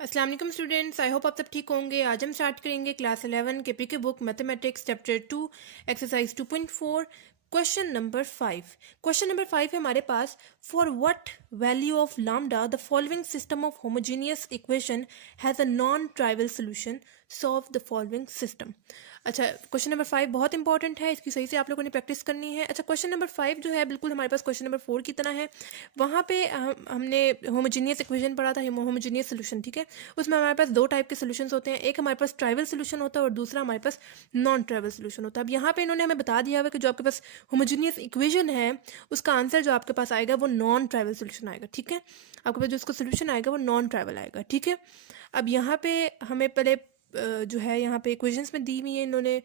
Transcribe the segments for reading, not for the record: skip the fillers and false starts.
अस्सलाम वालेकुम students, I hope आप सब ठीक होंगे। आज हम स्टार्ट करेंगे क्लास 11 के PK book mathematics chapter 2 exercise 2.4 question number 5। Question number 5 है हमारे पास। For what value of lambda the following system of homogeneous equation has a non trivial solution, solve the following system. अच्छा, question number 5 बहुत important है, इसकी सही से आप लोगों ने प्रैक्टिस करनी है। अच्छा, क्वेश्चन नंबर 5 जो है बिल्कुल हमारे पास क्वेश्चन नंबर 4 की तरह है। वहाँ पे हमने होमोजेनियस इक्वेशन पढ़ा था, होमोजेनियस सोल्यूशन, ठीक है। उसमें हमारे पास दो टाइप के सोल्यूशंस होते हैं, एक हमारे पास ट्राइवल सोल्यूशन होता है और दूसरा हमारे पास नॉन ट्राइवल सोल्यूशन होता है। अब यहाँ पे इन्होंने हमें बता दिया हुआ कि जो आपके पास होमोजेनियस इक्वेशन है उसका आंसर जो आपके पास आएगा वो नॉन ट्राइवल सोल्यूशन आएगा, ठीक है। आपके पास जो उसका सोल्यूशन आएगा वो नॉन ट्राइवल आएगा, ठीक है। अब यहाँ पे हमें पहले जो है यहाँ पे इक्वेशंस में दी हुई है इन्होंने,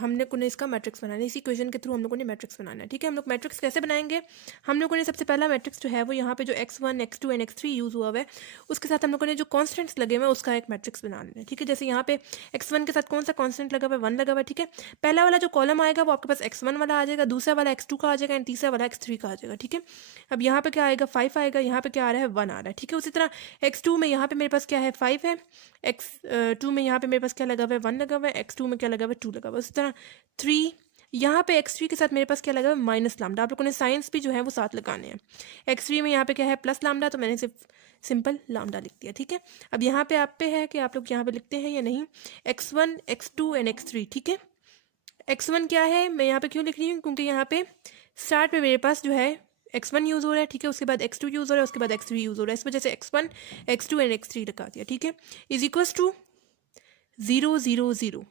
हम लोगों ने इसका मैट्रिक्स बनाना है। इसी इक्वेशन के थ्रू हम लोगों ने मैट्रिक्स बनाना है, ठीक है। हम लोग मैट्रिक्स कैसे बनाएंगे? हम लोगों ने सबसे पहला मैट्रिक्स जो है वो यहाँ पे जो x1 x2 and x3 use हुआ है उसके साथ हम लोगों ने जो कॉन्स्टेंट्स लगे हुए हैं उसका एक मैट्रिक्स बनाना है, ठीक है। जैसे यहाँ पे x1 के साथ कौन सा कॉन्स्टेंट लगा हुआ है? 1 लगा हुआ है, ठीक है। पहला वाला जो कॉलम आएगा वो आपके पास x1 वाला आ जाएगा, दूसरा वाला x2 का आ जाएगा एंड तीसरा वाला x3 का आ जाएगा, ठीक है। अब यहाँ पे क्या आएगा? 5 आएगा, यहाँ पे क्या आ रहा है? 1 आ रहा है, ठीक है। उसी तरह x2 में यहाँ पे मेरे पास क्या है? 5 है। x2 में यहाँ पे मेरे पास क्या लगा हुआ है? 1 लगा हुआ है। x2 में क्या लगा हुआ है? 2 लगा हुआ है। उसी तरह 3 यहाँ पे x3 के साथ मेरे पास क्या लगा हुआ है? Minus lambda. आप लोगों ने साइंस भी जो है वो साथ लगाने हैं। x3 में यहाँ पे क्या है? प्लस लामडा, तो मैंने सिर्फ सिंपल लामडा लिख दिया, ठीक है। अब यहाँ पे आप पे है कि आप लोग यहाँ पे लिखते हैं या नहीं, x1 x2 एंड x3, ठीक है। x1 क्या है, मैं यहाँ पे क्यों लिख रही हूँ? क्योंकि यहाँ पे स्टार्ट में मेरे पास जो है x1 यूज़ हो रहा है, ठीक है। उसके बाद x2 यूज़ हो रहा है, उसके बाद x3 यूज़ हो रहा है, इस वजह से x1 x2 एंड x3 लगा दिया, ठीक है। Is equals to 0 0 0,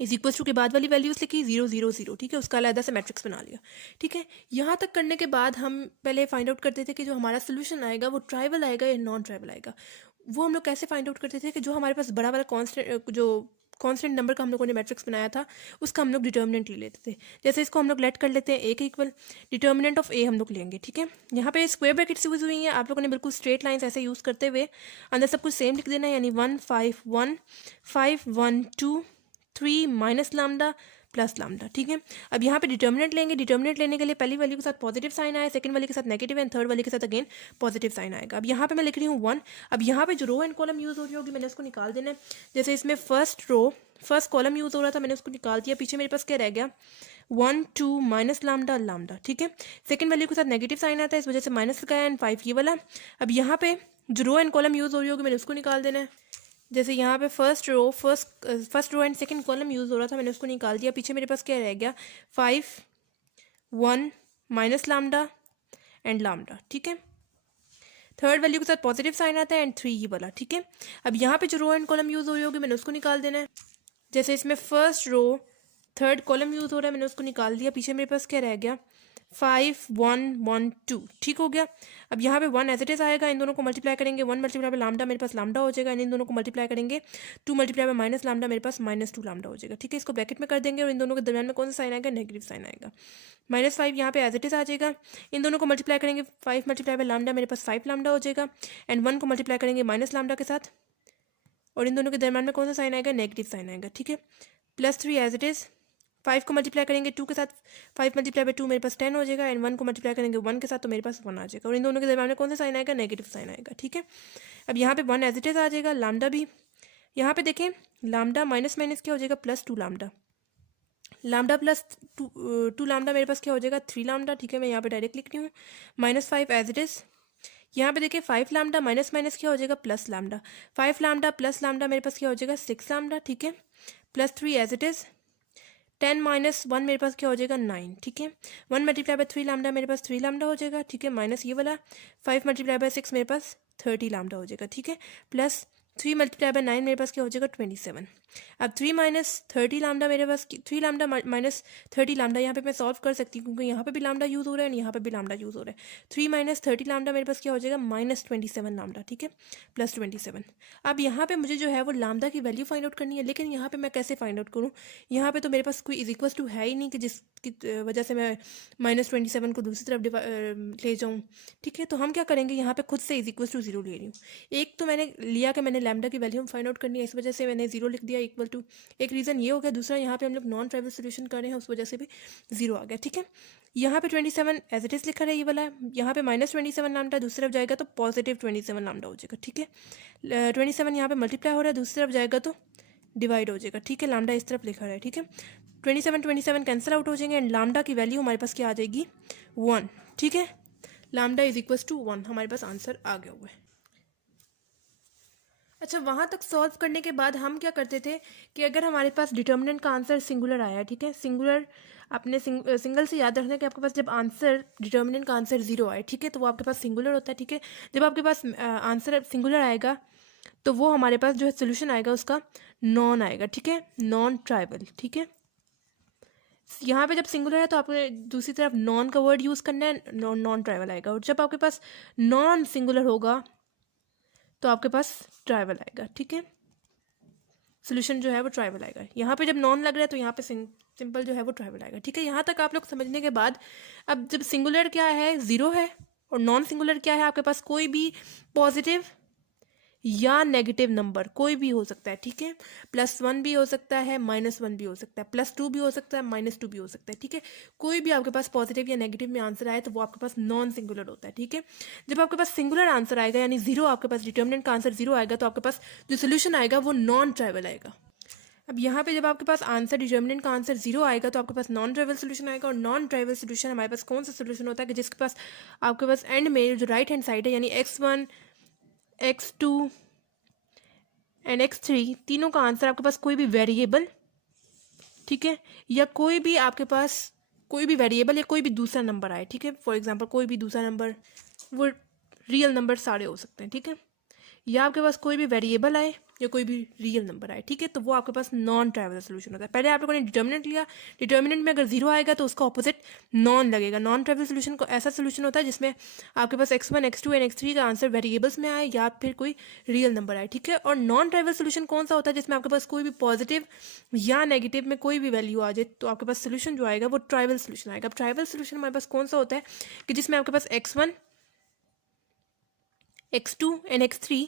is equals to के बाद वाली वैल्यूज लिखी 0 0 0, ठीक है। उसका अलग से मैट्रिक्स बना लिया, ठीक है। यहाँ तक करने के बाद हम पहले फाइंड आउट करते थे कि जो हमारा सोल्यूशन आएगा वो ट्राइवल आएगा या नॉन ट्राइवल आएगा। वो हम लोग कैसे फाइंड आउट करते थे कि जो हमारे पास बड़ा वाला कॉन्स्टेंट, जो कॉन्स्टेंट नंबर का हम लोगों ने मैट्रिक्स बनाया था उसका हम लोग डिटर्मिनेंट ले लेते थे। जैसे इसको हम लोग लेट कर लेते हैं ए के इक्वल, डिटर्मिनेंट ऑफ ए हम लोग लेंगे, ठीक है। यहाँ पे स्क्वायर ब्रैकेट्स यूज हुई हैं, आप लोगों ने बिल्कुल स्ट्रेट लाइंस ऐसे यूज़ करते हुए अंदर सब कुछ सेम लिख देना है, यानी 1 5 1 5 1 2 3 माइनस लामडा प्लस लामडा, ठीक है। अब यहाँ पे डिटर्मिनेंट लेंगे, डिटर्मिनेंट लेने के लिए पहली वैल्यू के साथ पॉजिटिव साइन आया, सेकंड वाली के साथ नेगेटिव एंड थर्ड वाली के साथ अगेन पॉजिटिव साइन आएगा। अब यहाँ पे मैं लिख रही हूँ 1। अब यहाँ पे जो रो एंड कॉलम यूज़ हो रही होगी मैंने उसको निकाल देना है। जैसे इसमें फर्स्ट कॉलम यूज़ हो रहा था, मैंने उसको निकाल दिया। पीछे मेरे पास क्या रह गया? 1 2 माइनस लामडा लामडा, ठीक है। सेकंड वैल्यू के साथ नेगेटिव साइन आता है, इस वजह से माइनस लगाया एंड 5 ये वाला। अब यहाँ पे जो रो एंड कॉलम यूज़ हो रही होगी मैंने उसको निकाल देना है। जैसे यहाँ पे first row and second column use हो रहा था, मैंने उसको निकाल दिया। पीछे मेरे पास क्या रह गया? 5 1 माइनस लामडा एंड लामडा, ठीक है। थर्ड वैल्यू के साथ पॉजिटिव साइन आता है एंड 3 ये वाला, ठीक है। अब यहाँ पे जो रो एंड कॉलम यूज़ हो रही होगी मैंने उसको निकाल देना है। जैसे इसमें first row third column use हो रहा है, मैंने उसको निकाल दिया। पीछे मेरे पास क्या रह गया? 5 1 1 2, ठीक हो गया। अब यहाँ पे 1 एज इट इज आएगा, इन दोनों को मल्टीप्लाई करेंगे, 1 मल्टीप्लाई बाय लामडा मेरे पास लामडा हो जाएगा, इन दोनों को मल्टीप्लाई करेंगे 2 मल्टीप्लाई बाय माइनस लामडा मेरे पास -2 लामडा हो जाएगा, ठीक है। इसको ब्रैकेट में कर देंगे और इन दोनों के दरमियान में कौन सा साइन आएगा? नेगेटिव साइन आएगा। -5 यहाँ पे एज इट इज आ जाएगा, इन दोनों को मल्टीप्लाई करेंगे, 5 मल्टीप्लाई बाय लामडा मेरे पास 5 लामडा हो जाएगा एंड 1 को मल्टीप्लाई करेंगे माइनस लामडा के साथ और इन दोनों के दरमियान में कौन सा साइन आएगा? नेगेटिव साइन आएगा, ठीक है। +3 एज इट इज़, 5 को मल्टीप्लाई करेंगे 2 के साथ, 5 मल्टीप्लाई बाय 2 मेरे पास 10 हो जाएगा एंड 1 को मल्टीप्लाई करेंगे 1 के साथ तो मेरे पास 1 आ जाएगा और इन दोनों के दरमियान में कौन सा साइन आएगा? नेगेटिव साइन आएगा, ठीक है। अब यहाँ पे 1 एज इट इज आ जाएगा, लामडा भी यहाँ पे देखें, लामडा माइनस माइनस क्या हो जाएगा? +2 lambda, lambda plus two lambda मेरे पास क्या हो जाएगा? 3 लामडा, ठीक है। मैं यहाँ पे डायरेक्ट लिख रही हूँ। -5 एज इट इज़, यहाँ पे देखिए 5 लामडा माइनस माइनस क्या हो जाएगा? Plus lambda, 5 lambda plus lambda मेरे पास क्या हो जाएगा? 6 लामडा, ठीक है। +3 एज इट इज़, 10 माइनस 1 मेरे पास क्या हो जाएगा? 9, ठीक है। 1 मल्टीप्लाई बाय 3 लामडा मेरे पास 3 लामडा हो जाएगा, ठीक है, माइनस ये वाला 5 मल्टीप्लाई बाय 6 मेरे पास 30 लामडा हो जाएगा, ठीक है। प्लस 3 मल्टीप्लाई बाय 9 मेरे पास क्या हो जाएगा? 27। अब 3 माइनस 30 लामडा मेरे पास 3 लामडा माइनस 30 लामडा यहाँ पे मैं सॉल्व कर सकती हूँ क्योंकि यहाँ पे भी लामडा यूज़ हो रहा है और यहाँ पे भी लामडा यूज़ हो रहा है। 3 माइनस 30 लामडा मेरे पास क्या हो जाएगा? -27 लामडा, ठीक है, +27। अब यहाँ पे मुझे जो है वो लामडा की वैल्यू फाइंड आउट करनी है, लेकिन यहाँ पे मैं कैसे फाइंड आउट करूँ? यहाँ पे तो मेरे पास कोई इज इक्वल टू है ही नहीं कि जिसकी वजह से मैं -27 को दूसरी तरफ ले जाऊँ, ठीक है। तो हम क्या करेंगे, यहाँ पे खुद से इज इक्वल टू 0 ले रही हूँ। एक तो मैंने लिया कि मैंने लैम्डा की वैल्यू हम फाइंड आउट करनी है, इस वजह से मैंने 0 लिख दिया इक्वल टू, एक रीज़न ये हो गया। दूसरा यहाँ पे हम लोग नॉन ट्राइवल सोल्यूशन कर रहे हैं, उस वजह से भी 0 आ गया, ठीक है। यहाँ पे 27 एज इट इज़ लिखा है, ये वाला है। यहाँ पे -27 लैम्डा दूसरी तरफ जाएगा तो पॉजिटिव 27 लैम्डा हो जाएगा, ठीक है। 27 यहाँ पे मल्टीप्लाई हो रहा है, दूसरी तरफ जाएगा तो डिवाइड हो जाएगा, ठीक है। लैम्डा इस तरफ लिखा है, ठीक है। 27 कैंसिल आउट हो जाएंगे एंड लैम्डा की वैल्यू हमारे पास क्या आ जाएगी 1, ठीक है। लैम्डा इज इक्वल टू 1, हमारे पास आंसर आ गया हुआ है। अच्छा, वहाँ तक सॉल्व करने के बाद हम क्या करते थे कि अगर हमारे पास डिटर्मिनेंट का आंसर सिंगुलर आया, ठीक है, सिंगुलर, आपने सिंगल से याद रखना कि आपके पास जब आंसर डिटर्मिनेंट का आंसर 0 आए, ठीक है, तो वो आपके पास सिंगुलर होता है, ठीक है। जब आपके पास आंसर सिंगुलर आएगा तो वो हमारे पास जो है सोल्यूशन आएगा उसका नॉन आएगा, ठीक है, नॉन ट्राइवल, ठीक है। यहाँ पे जब सिंगुलर है तो आपको दूसरी तरफ नॉन का वर्ड यूज़ करना है, नॉन ट्राइवल आएगा। और जब आपके पास नॉन सिंगुलर होगा तो आपके पास ट्राइवल आएगा, ठीक है, सोल्यूशन जो है वो ट्राइवल आएगा। यहाँ पे जब नॉन लग रहा है तो यहाँ पे सिंपल जो है वो ट्राइवल आएगा, ठीक है। यहाँ तक आप लोग समझने के बाद अब जब सिंगुलर क्या है 0 है और नॉन सिंगुलर क्या है, आपके पास कोई भी पॉजिटिव या नेगेटिव नंबर कोई भी हो सकता है, ठीक है। +1 भी हो सकता है, -1 भी हो सकता है, +2 भी हो सकता है, -2 भी हो सकता है, ठीक है। कोई भी आपके पास पॉजिटिव या नेगेटिव में आंसर आए तो वो आपके पास नॉन सिंगुलर होता है, ठीक है। जब आपके पास सिंगुलर आंसर आएगा यानी 0, आपके पास डिटर्मिनेंट का आंसर 0 आएगा तो आपके पास जो सोल्यूशन आएगा वो नॉन ट्राइवल आएगा। अब यहाँ पे जब आपके पास आंसर डिटर्मिनेंट का आंसर 0 आएगा तो आपके पास नॉन ट्राइवल सोल्यूशन आएगा। और नॉन ट्राइवल सोल्यूशन हमारे पास कौन सा सोल्यूशन होता है कि जिसके पास आपके पास एंड में जो राइट हैंड साइड है यानी x1, x2 एंड x3 तीनों का आंसर आपके पास कोई भी वेरिएबल, ठीक है, या कोई भी आपके पास कोई भी वेरिएबल या कोई भी दूसरा नंबर आए, ठीक है। फॉर एग्जांपल कोई भी दूसरा नंबर, वो रियल नंबर सारे हो सकते हैं, ठीक है, या आपके पास कोई भी वेरिएबल आए या कोई भी रियल नंबर आए, ठीक है, तो वो आपके पास नॉन ट्राइवल सोल्यूशन होता है। पहले आप लोगों ने डिटर्मिनेंट लिया, डिटर्मिनेंट में अगर 0 आएगा तो उसका ऑपोजिट नॉन लगेगा। नॉन ट्राइवल सोल्यूशन को ऐसा सोल्यूशन होता है जिसमें आपके पास x1, x2 एंड x3 का आंसर वेरिएबल्स में आए या फिर कोई रियल नंबर आए, ठीक है। और नॉन ट्राइवल सोल्यूशन कौन सा होता है जिसमें आपके पास कोई भी पॉजिटिव या नेगेटिव में कोई भी वैल्यू आ जाए तो आपके पास सोल्यूशन जो आएगा वो ट्राइवल सोल्यूशन आएगा। अब ट्राइवल सोल्यूशन हमारे पास कौन सा होता है कि जिसमें आपके पास x1, x2 एंड x3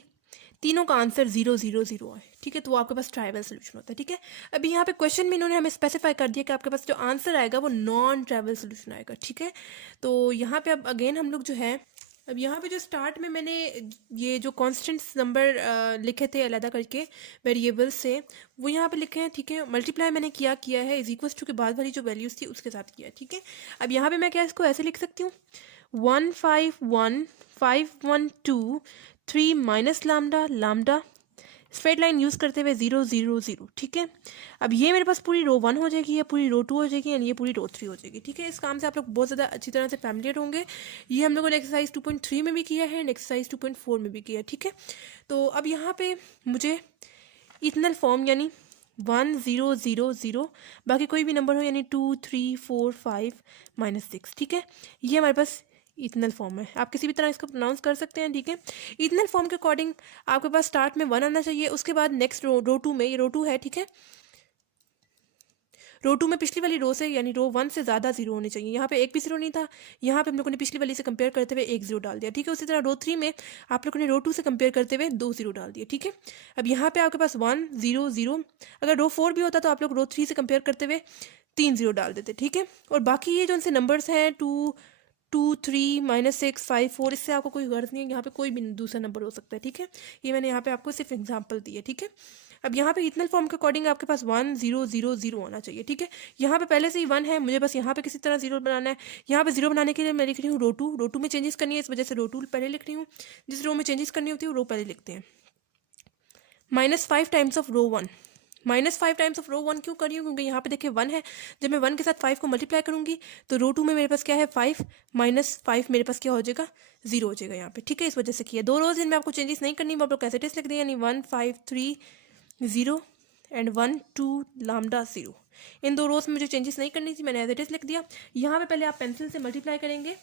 तीनों का आंसर 0 0 0 है, ठीक है, तो वो आपके पास ट्राइवल सोल्यूशन होता है, ठीक है। अभी यहाँ पे क्वेश्चन में इन्होंने हमें स्पेसिफाई कर दिया कि आपके पास जो आंसर आएगा वो नॉन ट्राइवल सोल्यूशन आएगा, ठीक है। तो यहाँ पे अब अगेन हम लोग जो है, अब यहाँ पे जो स्टार्ट में मैंने ये जो कॉन्स्टेंट्स नंबर लिखे थे अलग करके वेरिएबल्स से, वो यहाँ पे लिखे हैं, ठीक है। मल्टीप्लाई मैंने किया है इज इक्वल्स टू के बाद वाली जो वैल्यूज थी उसके साथ किया है, ठीक है। अब यहाँ पे मैं क्या इसको ऐसे लिख सकती हूँ 1 5 1 5 1 2 3 minus lambda lambda straight line use करते हुए 0 0 0, ठीक है। अब ये मेरे पास पूरी रो 1 हो जाएगी, या पूरी रो 2 हो जाएगी एंड ये पूरी रो 3 हो जाएगी, ठीक है। इस काम से आप लोग बहुत ज़्यादा अच्छी तरह से फैमिलियर होंगे। ये हम लोगों ने एक्सरसाइज 2.3 में भी किया है एंड एक्सरसाइज 2.4 में भी किया है, ठीक है। तो अब यहाँ पे मुझे इथनल फॉर्म यानी 1 0 0 0 बाकी कोई भी नंबर हो यानी 2 3 4 5 -6, ठीक है, ये हमारे पास इथनल फॉर्म है। आप किसी भी तरह इसको प्रोनाउंस कर सकते हैं, ठीक है। इथनल फॉर्म के अकॉर्डिंग आपके पास स्टार्ट में 1 आना चाहिए, उसके बाद नेक्स्ट रो 2 में, ये रो 2 है, ठीक है, रो 2 में पिछली वाली रो से यानी रो 1 से ज़्यादा 0 होने चाहिए। यहाँ पे एक भी 0 नहीं था, यहाँ पे हम लोगों ने पिछली वाली से कंपेयर करते हुए 1 0 डाल दिया, ठीक है। उसी तरह रो 3 में आप लोगों ने रो 2 से कंपेयर करते हुए 2 0 डाल दिया, ठीक है। अब यहाँ पे आपके पास 1 0 0, अगर रो 4 भी होता तो आप लोग रो 3 से कंपेयर करते हुए 3 0 डाल देते, ठीक है। और बाकी ये जो उनसे नंबर्स हैं 2 2 3 -6 5 4, इससे आपको कोई गर्ज नहीं है, यहाँ पे कोई भी दूसरा नंबर हो सकता है, ठीक है। ये मैंने यहाँ पे आपको सिर्फ एग्जांपल दी है, ठीक है। अब यहाँ पे इथनल फॉर्म के अकॉर्डिंग आपके पास 1 0 0 0 होना चाहिए, ठीक है। यहाँ पे पहले से ही 1 है, मुझे बस यहाँ पे किसी तरह 0 बनाना है। यहाँ पे 0 बनाने के लिए मैं लिख रही हूँ रो 2 में चेंजेस करनी है, इस वजह से रो 2 पहले लिख रही हूँ। जिस रो में चेंजेस करनी होती है वो रो पहले लिखते हैं। -5 times of row 1, -5 times of row 1 क्यों कर रही हूँ क्योंकि यहाँ पे देखिए 1 है, जब मैं 1 के साथ 5 को मल्टीप्लाई करूँगी तो रो 2 में मेरे पास क्या है 5 -5 मेरे पास क्या हो जाएगा 0 हो जाएगा यहाँ पे, ठीक है। इस वजह से किया। 2 रोज इनमें आपको चेंजेस नहीं करनी, आप लोग कैसे टेस्ट लिख दें यानी 1 5 3 0 एंड 1 2 लैम्डा 0। इन 2 रोज में मुझे चेंजेस नहीं करनी थी, मैंने एज इट इज लिख दिया। यहाँ पे पहले आप पेंसिल से मल्टीप्लाई करेंगे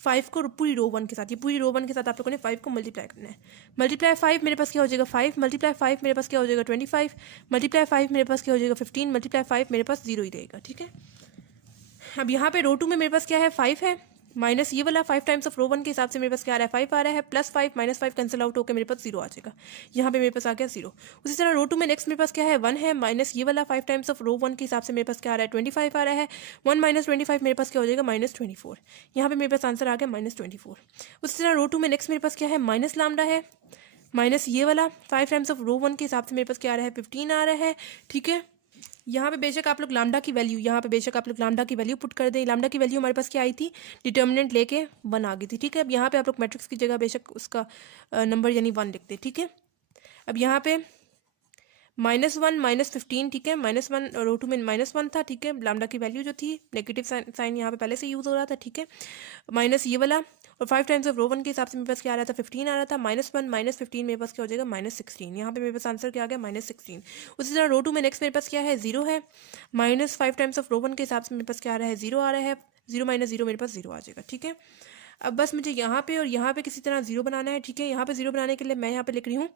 5 को पूरी रो 1 के साथ, ये पूरी रो 1 के साथ आप लोगों ने 5 को मल्टीप्लाई करना है। मल्टीप्लाई 5 मेरे पास क्या हो जाएगा 5, मल्टीप्लाई 5 मेरे पास क्या हो जाएगा 25, मल्टीप्लाई 5 मेरे पास क्या हो जाएगा 15, मल्टीप्लाई 5 मेरे पास 0 ही रहेगा, ठीक है। अब यहाँ पे रो 2 में मेरे पास क्या है 5 है, माइनस ये वाला 5 टाइम्स ऑफ रो 1 के हिसाब से मेरे पास क्या आ रहा है, 5 आ रहा है, प्लस 5 माइनस 5 कैंसिल आउट होकर मेरे पास 0 आ जाएगा। यहाँ पे मेरे पास आ गया 0। उसी तरह रो 2 में नेक्स्ट मेरे पास क्या है, 1 है, माइनस ये वाला 5 टाइम्स ऑफ रो 1 के हिसाब से मेरे पास क्या आ रहा है, 25 आ रहा है, 1 माइनस 25 मेरे पास क्या हो जाएगा, माइनस 24। यहाँ पे मेरे पास आंसर आ गया माइनस 24। उसी तरह रो 2 में नेक्स्ट मेरे पास क्या है, माइनस लैम्डा है, माइनस ये वाला 5 टाइम्स ऑफ रो 1 के हिसाब से मेरे पास क्या आ रहा है, 15 आ रहा है, ठीक है। यहाँ पे बेशक आप लोग लैम्डा की वैल्यू, यहाँ पे बेशक आप लोग लैम्डा की वैल्यू पुट कर दें। लैम्डा की वैल्यू हमारे पास क्या आई थी, डिटर्मिनेंट लेके 1 आ गई थी, ठीक है। अब यहाँ पे आप लोग मैट्रिक्स की जगह बेशक उसका नंबर यानी 1 लिखते हैं, ठीक है। अब यहाँ पे -1 -15, ठीक है, -1 रो 2 में -1 था, ठीक है। लैम्डा की वैल्यू जो थी, नेगेटिव साइन यहाँ पे पहले से यूज़ हो रहा था, ठीक है। माइनस ये वाला और 5 टाइम्स ऑफ रो 1 के हिसाब से मेरे पास क्या आ रहा था, 15 आ रहा था, -1 -15 मेरे पास क्या हो जाएगा, -16। यहाँ पे मेरे पास आंसर क्या आ गया, -16। उसी तरह रो 2 में नेक्स्ट मेरे पास क्या है, 0 है, -5 टाइम्स ऑफ रो 1 के हिसाब से मेरे पास क्या आ रहा है, 0 आ रहा है, 0 माइनस 0 मेरे पास 0 आ जाएगा, ठीक है। अब बस मुझे यहाँ पे और यहाँ पे किसी तरह 0 बनाना है, ठीक है। यहाँ पे 0 बनाने के लिए मैं यहाँ पे लिख रही हूँ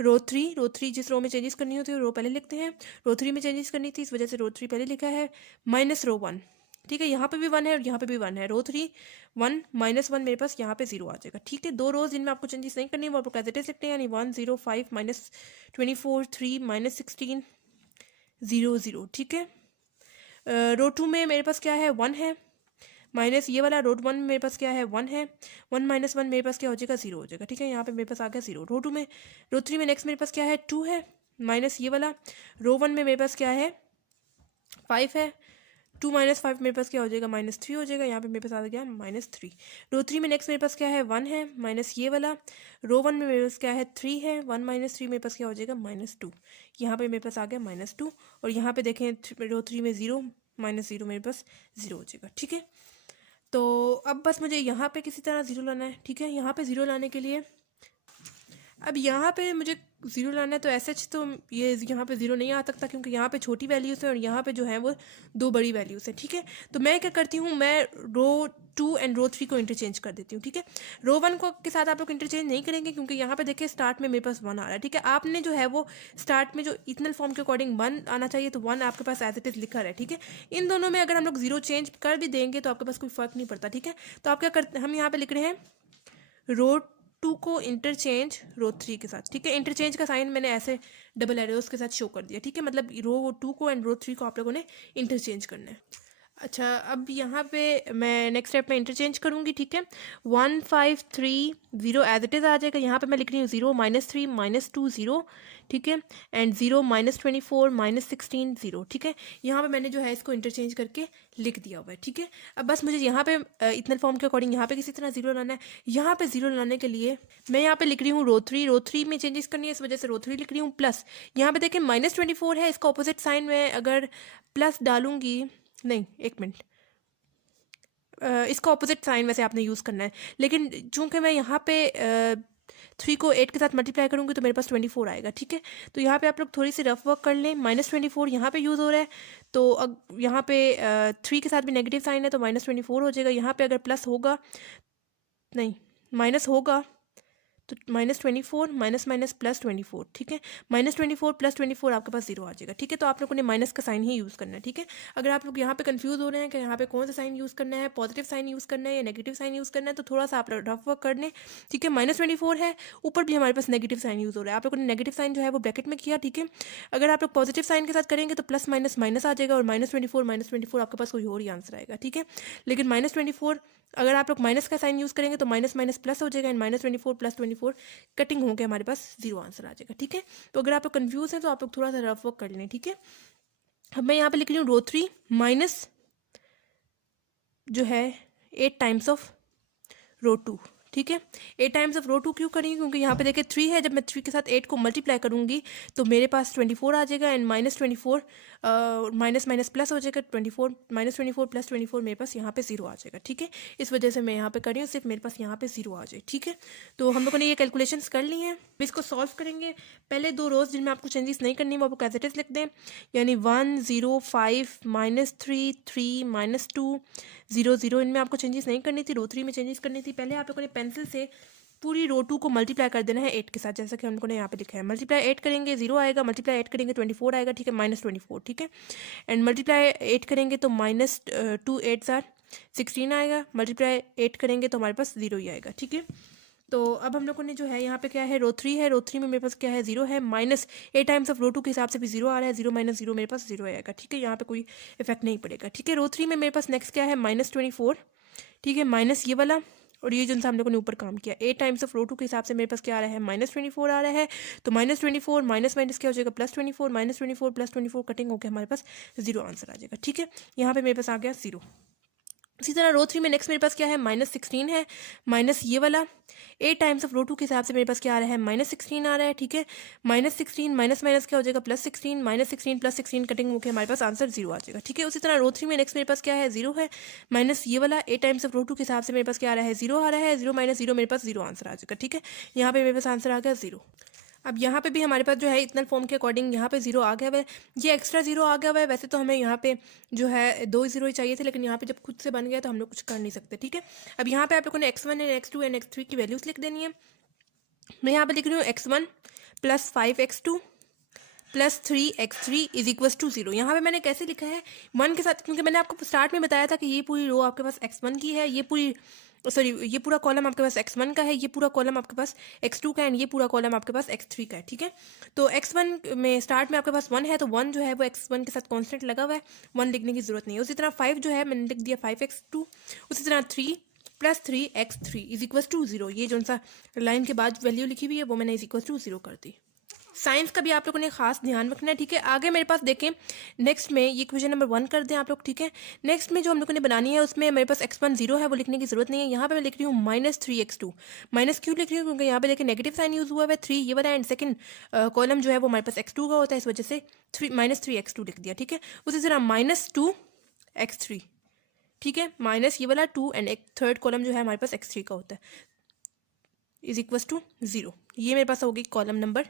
रो 3 जिस रो में चेंजेस करनी होती है रो पहले लिखते हैं। रो 3 में चेंजेस करनी थी, इस वजह से रो 3 पहले लिखा है, माइनस रो 1, ठीक है। यहाँ पे भी 1 है और यहाँ पे भी 1 है, रो 3 1 -1 मेरे पास यहाँ पे 0 आ जाएगा, ठीक है। 2 रोज जिनमें आपको चेंजेस नहीं करनी है वो आपको एज इट इज लिखते हैं, यानी 1 0 5 -24 3 -16 0 0, ठीक है। रो 2 में मेरे पास क्या है, 1 है, माइनस ये वाला रो 1 में मेरे पास क्या है, 1 है, 1 -1 मेरे पास क्या हो जाएगा, 0 हो जाएगा, ठीक है। यहाँ पे मेरे पास आ गया 0। रो 3 में नेक्स्ट मेरे पास क्या है, 2 है, माइनस ये वाला रो 1 में मेरे पास क्या है, 5 है, 2 -5 मेरे पास क्या हो जाएगा, -3 हो जाएगा। यहाँ पे मेरे पास आ गया -3। रो 3 में नेक्स्ट मेरे पास क्या है, 1 है, माइनस ये वाला रो 1 में मेरे पास क्या है, 3 है, 1 -3 मेरे पास क्या हो जाएगा, -2। यहाँ पे मेरे पास आ गया -2 और यहाँ पे देखें रो 3 में 0 -0 मेरे पास 0 हो जाएगा, ठीक है। तो अब बस मुझे यहाँ पे किसी तरह 0 लाना है, ठीक है। यहाँ पे 0 लाने के लिए अब यहाँ पे मुझे 0 लाना है, तो ऐसे तो ये यहाँ पे 0 नहीं आ सकता क्योंकि यहाँ पे छोटी वैल्यूज़ है और यहाँ पे जो है वो 2 बड़ी वैल्यूज़ है, ठीक है। तो मैं क्या करती हूँ, मैं रो 2 एंड रो 3 को इंटरचेंज कर देती हूँ, ठीक है। रो 1 को के साथ आप लोग इंटरचेंज नहीं करेंगे क्योंकि यहाँ पे देखिए स्टार्ट में मेरे पास 1 आ रहा है, ठीक है। आपने जो है वो स्टार्ट में जो इथनल फॉर्म के अकॉर्डिंग 1 आना चाहिए, तो 1 आपके पास एज इट इज़ लिखा है, ठीक है। इन दोनों में अगर हम लोग 0 चेंज कर भी देंगे तो आपके पास कोई फ़र्क नहीं पड़ता, ठीक है। तो आप क्या करते, हम यहाँ पे लिख रहे हैं रो 2 को इंटरचेंज रो 3 के साथ, ठीक है। इंटरचेंज का साइन मैंने ऐसे डबल एरोस के साथ शो कर दिया, ठीक है। मतलब रो 2 को एंड रो 3 को आप लोगों ने इंटरचेंज करना है। अच्छा, अब यहाँ पे मैं नेक्स्ट स्टेप में इंटरचेंज करूँगी, ठीक है। 1 5 3 0 एज इट इज़ आ जाएगा। यहाँ पे मैं लिख रही हूँ 0 -3 -2 0, ठीक है, एंड 0 -24 -16 0, ठीक है। यहाँ पे मैंने जो है इसको इंटरचेंज करके लिख दिया हुआ है, ठीक है। अब बस मुझे यहाँ पे इतना फॉर्म के अकॉर्डिंग यहाँ पे किसी तरह 0 लाना है। यहाँ पे 0 लाने के लिए मैं यहाँ पे लिख रही हूँ रो 3 में चेंजेस करनी है, इस वजह से रो 3 लिख रही हूँ। प्लस यहाँ पे देखिए -24 है, इसका ऑपोजिट साइन में अगर प्लस डालूंगी, नहीं एक मिनट, इसका ऑपोजिट साइन वैसे आपने यूज़ करना है, लेकिन चूंकि मैं यहाँ पे 3 को 8 के साथ मल्टीप्लाई करूँगी तो मेरे पास 24 आएगा, ठीक है। तो यहाँ पे आप लोग थोड़ी सी रफ वर्क कर लें। -24 यहाँ पे यूज़ हो रहा है, तो अब यहाँ पे 3 के साथ भी नेगेटिव साइन है तो -24 हो जाएगा। यहाँ पे अगर प्लस होगा, नहीं माइनस होगा, तो -24 माइनस माइनस +24, ठीक है। -24 +24 आपके पास 0 आ जाएगा, ठीक है। तो आप लोगों ने माइनस का साइन ही यूज़ करना है, ठीक है। अगर आप लोग यहाँ पे कंफ्यूज हो रहे हैं कि यहाँ पे कौन सा साइन यूज़ करना है, पॉजिटिव साइन यूज़ करना है या नेगेटिव साइन यूज़ करना है, तो थोड़ा सा आप लोग रफ वर्क कर लें, ठीक है। -24 है, ऊपर भी हमारे पास नेगेटिव साइन यूज़ हो रहा है, आप लोगों ने नेगेटिव साइन जो है वो ब्रैकेट में किया, ठीक है। अगर आप लोग पॉजिटिव साइन के साथ करेंगे तो प्लस माइनस माइनस आ जाएगा और -24 आपके पास कोई और ही आंसर आएगा, ठीक है। लेकिन -24 अगर आप लोग माइनस का साइन यूज़ करेंगे तो माइनस माइनस प्लस हो जाएगा एंड -24 +24 कटिंग होकर हमारे पास 0 आंसर आ जाएगा, ठीक है। तो अगर आप लोग कंफ्यूज हैं तो आप लोग थोड़ा सा रफ वर्क कर लें, ठीक है। अब मैं यहाँ पे लिख रही हूँ रो 3 माइनस जो है 8 टाइम्स ऑफ रो 2, ठीक है। 8 टाइम्स ऑफ रो 2 क्यों करेंगे, क्योंकि यहाँ पे देखिए 3 है, जब मैं 3 के साथ 8 को मल्टीप्लाई करूँगी तो मेरे पास 24 आ जाएगा एंड -24 माइनस माइनस प्लस हो जाएगा 24, -24 +24 मेरे पास यहाँ पे 0 आ जाएगा, ठीक है। इस वजह से मैं यहाँ पे कर रही हूँ सिर्फ मेरे पास यहाँ पे 0 आ जाए, ठीक है। तो हम लोगों ने ये कैलकुलेशंस कर ली हैं, अब इसको सॉल्व करेंगे। पहले 2 रोज जिनमें आपको चेंजेस नहीं करनी वो आपको एज इट इज लिख दें, यानी 1 0 5 -3 3 -2 0 0, इनमें आपको चेंजेस नहीं करनी थी, रो 3 में चेंजेस करनी थी। पहले आप लोगों ने पेंसिल से पूरी रो 2 को मल्टीप्लाई कर देना है 8 के साथ, जैसा कि हम लोगों ने यहाँ पे लिखा है। मल्टीप्लाई 8 करेंगे 0 आएगा, मल्टीप्लाई 8 करेंगे 24 आएगा, ठीक है, -24, ठीक है। एंड मल्टीप्लाई 8 करेंगे तो -2 8 16 आएगा, मल्टीप्लाई 8 करेंगे तो हमारे पास 0 ही आएगा, ठीक है। तो अब हम लोगों ने जो है यहाँ पे क्या है, रो 3 है, रो 3 में मेरे पास क्या है 0 है, माइनस 8 टाइम्स ऑफ रो 2 के हिसाब से भी 0 आ रहा है, 0 माइनस 0 मेरे पास 0 आएगा, ठीक है। यहाँ पे कोई इफेक्ट नहीं पड़ेगा, ठीक है। रो 3 में मेरे पास नेक्स्ट क्या है, -24, ठीक है, माइनस ये वाला और ये जो हम लोगों ने ऊपर काम किया 8 टाइम्स ऑफ रो 2 के हिसाब से मेरे पास क्या आ रहा है, -24 आ रहा है। तो -24 माइनस माइनस क्या हो जाएगा, +24, -24 +24 कटिंग होकर हमारे पास 0 आंसर आ जाएगा, ठीक है। यहाँ पे मेरे पास आ गया 0। इसी तरह रो 3 में नेक्स्ट मेरे पास क्या है, -16 है, माइनस ये वाला 8 टाइम्स ऑफ रो 2 के हिसाब से मेरे पास क्या आ रहा है, -16 आ रहा है, ठीक है। -16 माइनस माइनस क्या हो जाएगा, +16, -16 +16 कटिंग होकर हमारे पास आंसर 0 आ जाएगा, ठीक है। उसी तरह रो 3 में नेक्स्ट मेरे पास क्या है, 0 है, माइनस ये वाला 8 टाइम्स ऑफ रो 2 के हिसाब से मेरे पास क्या आ रहा है, 0 आ रहा है, 0 माइनस 0 मेरे पास 0 आंसर आ जाएगा, ठीक है। यहाँ पे मेरे पास आंसर आ गया 0। अब यहाँ पे भी हमारे पास जो है इतना फॉर्म के अकॉर्डिंग यहाँ पे 0 आ गया हुआ है, ये एक्स्ट्रा 0 आ गया हुआ है। वैसे तो हमें यहाँ पे जो है 2 0 ही चाहिए थे, लेकिन यहाँ पे जब खुद से बन गया तो हम लोग कुछ कर नहीं सकते, ठीक है। अब यहाँ पे आप लोगों ने x1 and x2 and x3 की वैल्यूज लिख देनी है। मैं यहाँ पे लिख रही हूँ x1 + 5x2 + 3x3 = 0। यहाँ पे मैंने कैसे लिखा है 1 के साथ, क्योंकि मैंने आपको स्टार्ट में बताया था कि ये पूरी रो आपके पास x1 की है, ये पूरा कॉलम आपके पास x1 का है, ये पूरा कॉलम आपके पास x2 का है, एंड ये पूरा कॉलम आपके पास x3 का है, ठीक है। तो x1 में स्टार्ट में आपके पास 1 है, तो 1 जो है वो x1 के साथ कांस्टेंट लगा हुआ है, 1 लिखने की जरूरत नहीं है। उसी तरह 5 जो है मैंने लिख दिया 5x2, उसी तरह 3 + 3x3 = 0। ये जो सा लाइन के बाद वैल्यू लिखी हुई है वो मैंने =0 कर दी। साइंस का भी आप लोगों ने खास ध्यान रखना है, ठीक है। आगे मेरे पास देखें नेक्स्ट में ये क्वेश्चन नंबर 1 कर दें आप लोग, ठीक है। नेक्स्ट में जो हम लोगों ने बनानी है उसमें मेरे पास x1 0 है, वो लिखने की जरूरत नहीं है। यहाँ पे मैं लिख रही हूँ -3x2। माइनस क्यों लिख रही हूँ, क्योंकि यहाँ पे देखिए नेगेटिव साइन यूज हुआ है, 3 ये वाला, एंड सेकंड कॉलम जो है वो हमारे पास x2 का होता है, इस वजह से -3x2 लिख दिया, ठीक है। उसी तरह -2x3, ठीक है, माइनस ये वाला 2 एंड एक थर्ड कॉलम जो है हमारे पास x3 का होता है = 0। ये मेरे पास होगी कॉलम नंबर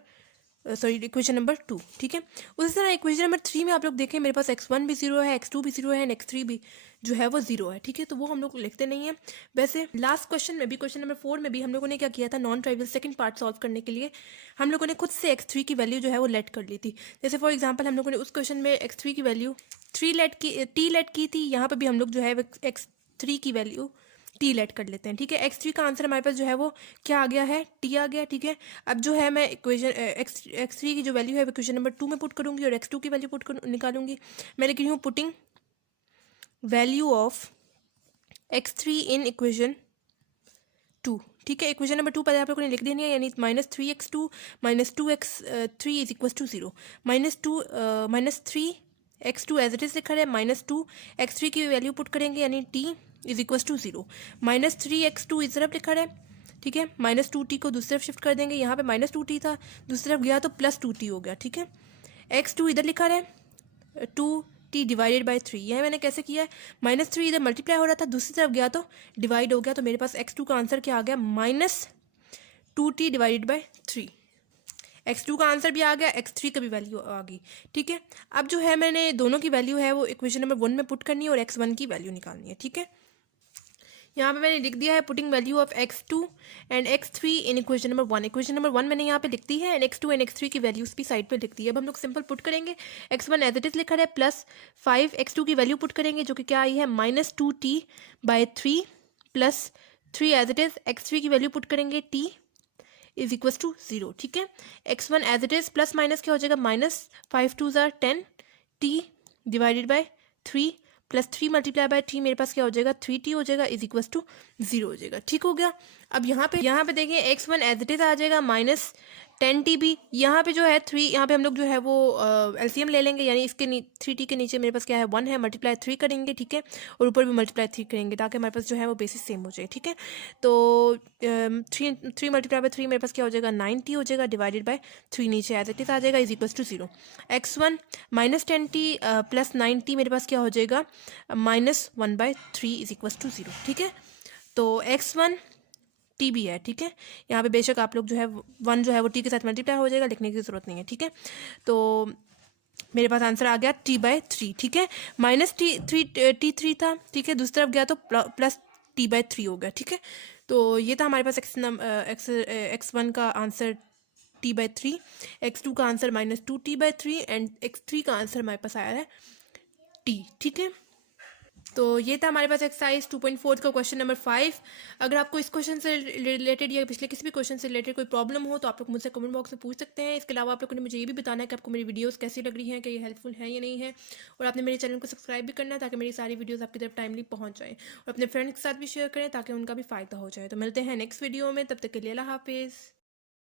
इक्वेशन नंबर 2, ठीक है। उसी तरह इक्वेशन नंबर 3 में आप लोग देखें मेरे पास x1 भी 0 है, x2 भी 0 है, एंड x3 भी जो है वो 0 है, ठीक है। तो वो हम लोग लिखते नहीं है। वैसे लास्ट क्वेश्चन में भी, क्वेश्चन नंबर 4 में भी हम लोगों ने क्या किया था, non trivial second part solve करने के लिए हम लोगों ने खुद से x3 की वैल्यू जो है वो लेट कर ली थी। जैसे फॉर एग्जाम्पल हम लोगों ने उस क्वेश्चन में x3 की वैल्यू टी लेट की थी, यहाँ पर भी हम लोग जो है x3 की वैल्यू टी लेट कर लेते हैं, ठीक है। x3 का आंसर हमारे पास जो है वो क्या आ गया है, टी आ गया, ठीक है। अब जो है मैं इक्वेशन x3 की जो वैल्यू है इक्वेशन नंबर 2 में पुट करूंगी और x2 की वैल्यू निकालूंगी। मैं लिख रही हूँ putting value of x3 in equation 2, ठीक है। इक्वेशन नंबर 2 पहले आप लोगों ने लिख देनी है, यानी -3x2 - 2x3 = 0। -3x2 as it is लिखा है, -2x3 की वैल्यू पुट करेंगे यानी t = 0। -3x2 इस तरफ लिखा है, ठीक है, -2t को दूसरी तरफ शिफ्ट कर देंगे। यहाँ पे -2t था, दूसरी तरफ गया तो +2t हो गया, ठीक है। x2 इधर लिखा है 2t / 3, यह मैंने कैसे किया है, -3 इधर मल्टीप्लाई हो रहा था, दूसरी तरफ गया तो डिवाइड हो गया, तो मेरे पास x2 का आंसर क्या आ गया, -2t / 3। x2 का आंसर भी आ गया, x3 का भी वैल्यू आ गई, ठीक है। अब जो है मैंने दोनों की वैल्यू है वो इक्वेशन नंबर 1 में पुट करनी है और x1 की वैल्यू निकालनी है, ठीक है। यहाँ पे मैंने लिख दिया है putting value of x2 and x3 in equation number 1। Equation number 1 मैंने यहाँ पे लिख दी है, एंड x2 एंड x3 की वैल्यूज भी साइड पे लिख दी है। अब हम लोग सिंपल पुट करेंगे, x1 एज इट इज लिखा है +5 x2 की वैल्यू पुट करेंगे जो कि क्या आई है -2t / 3 + 3 as it is, x3 की वैल्यू पुट करेंगे t = 0, ठीक है। x1 as it is plus minus क्या हो जाएगा, -5 2 = 10 t / 3 + 3 × 3 मेरे पास क्या हो जाएगा, 3t हो जाएगा = 0 हो जाएगा, ठीक हो गया। अब यहाँ पे देखिए x1 एज इट इज आ जाएगा -10t भी, यहाँ पे जो है 3, यहाँ पे हम लोग जो है वो एलसीएम ले लेंगे, यानी इसके 3t के नीचे मेरे पास क्या है 1 है, मल्टीप्लाई 3 करेंगे, ठीक है, और ऊपर भी मल्टीप्लाई 3 करेंगे ताकि हमारे पास जो है वो बेसिस सेम हो जाए, ठीक है। तो 3 × 3 मेरे पास क्या हो जाएगा, 9t हो जाएगा, / 3 नीचे एज इट इज आ जाएगा = 0। x1 -10t + 9t मेरे पास क्या हो जाएगा, -1/3 = 0, ठीक है। तो x1 t भी है, ठीक है। यहाँ पे बेशक आप लोग जो है 1 जो है वो t के साथ मल्टीप्लाई हो जाएगा, लिखने की जरूरत नहीं है, ठीक है। तो मेरे पास आंसर आ गया t/3, ठीक है। -t3 था, ठीक है, दूसरी तरफ गया तो +t/3 हो गया, ठीक है। तो ये था हमारे पास x1 का आंसर t/3, x2 का आंसर -2t/3 एंड x3 का आंसर हमारे पास आया है t। ठीक है, तो ये था हमारे पास एक्सरसाइज 2.4 का क्वेश्चन नंबर 5। अगर आपको इस क्वेश्चन से रिलेटेड या पिछले किसी भी क्वेश्चन से रिलेटेड कोई प्रॉब्लम हो तो आप लोग मुझसे कमेंट बॉक्स में पूछ सकते हैं। इसके अलावा आप लोगों ने मुझे ये भी बताना है कि आपको मेरी वीडियोस कैसी लग रही हैं, कि ये हेल्पफुल है या नहीं है, और आपने मेरे चैनल को सब्सक्राइब भी करना है ताकि मेरी सारी वीडियोज़ आपकी तरफ टाइमली पहुँच जाए, और अपने फ्रेंड्स के साथ भी शेयर करें ताकि उनका भी फ़ायदा हो जाए। तो मिलते हैं नेक्स्ट वीडियो में, तब तक के लिए अल्लाह हाफिज़।